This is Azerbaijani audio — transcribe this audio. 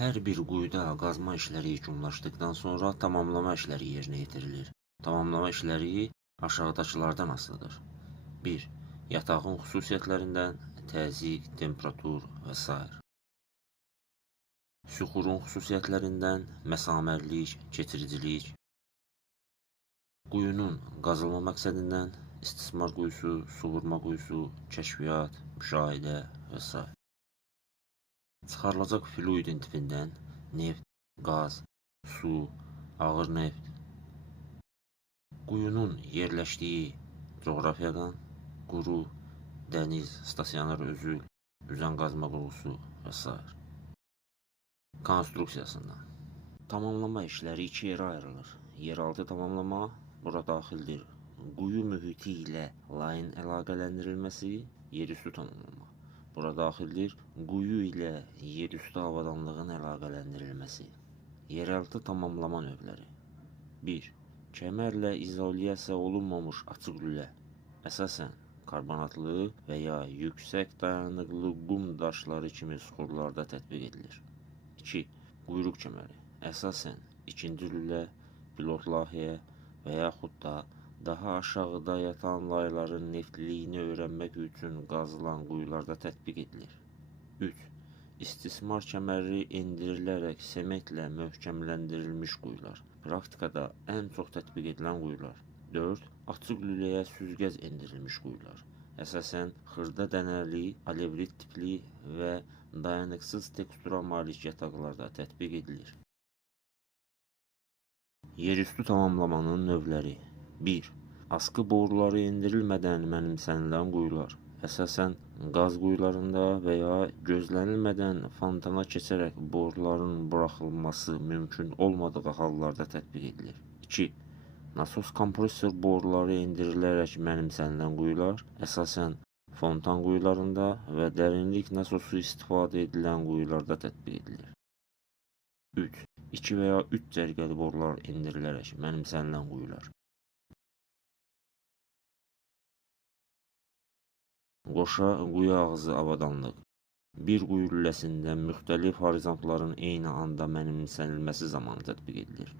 Hər bir quyuda qazma işləri yekunlaşdıqdan sonra tamamlama işləri yerinə yetirilir. Tamamlama işləri aşağıdakılardan asılıdır. 1. Yatağın xüsusiyyətlərindən, təzyiq, temperatur və s. Süxurun xüsusiyyətlərindən, məsamərlik, keçiricilik. Quyunun qazılma məqsədindən, istismar quyusu, su vurma quyusu, kəşfiyyat, müşahidə və s. Çıxarılacaq fluidin tipindən neft, qaz, su, ağır neft. Quyunun yerləşdiyi coğrafiyadan quru, dəniz, stasionar özül, üzən qazma qurğusu və s. Konstruksiyasından. Tamamlama işləri iki yerə ayrılır. Yeraltı tamamlama bura daxildir. Quyu mühiti ilə layın əlaqələndirilməsi, yerüstü tamamlama. Bura daxildir. Quyu ilə yerüstü avadanlığın əlaqələndirilməsi. Yeraltı tamamlama növləri. 1. Kəmərlə izolyasiya olunmamış açıq lülə. Əsasən karbonatlı və ya yüksək dayanıqlı qum daşları kimi süxurlarda tətbiq edilir. 2. Quyruq kəməri. Əsasən ikinci lülə, pilot layihə və yaxud da daha aşağıda yatan layların neftliyini öyrənmək üçün qazılan quyularda tətbiq edilir. 3. İstismar kəməri endirilərək sementlə möhkəmləndirilmiş quyular. Praktikada ən çox tətbiq edilən quyular. 4. Açıq lüləyə süzgəc endirilmiş quyular. Əsasən xırda dənəli, alevrit tipli və dayanıqsız tekstura malik yataqlarda tətbiq edilir. Yerüstü tamamlamanın növləri. 1. Askı boruları endirilmədən mənimsənilən quyular. Əsasən qaz quyularında və ya gözlənilmədən fontana keçərək boruların buraxılması mümkün olmadığı hallarda tətbiq edilir. 2. Nasos kompresor boruları endirilərək mənimsənilən quyular. Əsasən fontan quyularında və dərinlik nasosu istifadə edilən quyularda tətbiq edilir. 3. 2 və ya 3 cərgəli borular endirilərək mənimsənilən quyular. Qoşa quyu ağzı avadanlıq. Bir quyu lüləsində müxtəlif horizontların eyni anda mənimsənilməsi zamanı tətbiq edilir.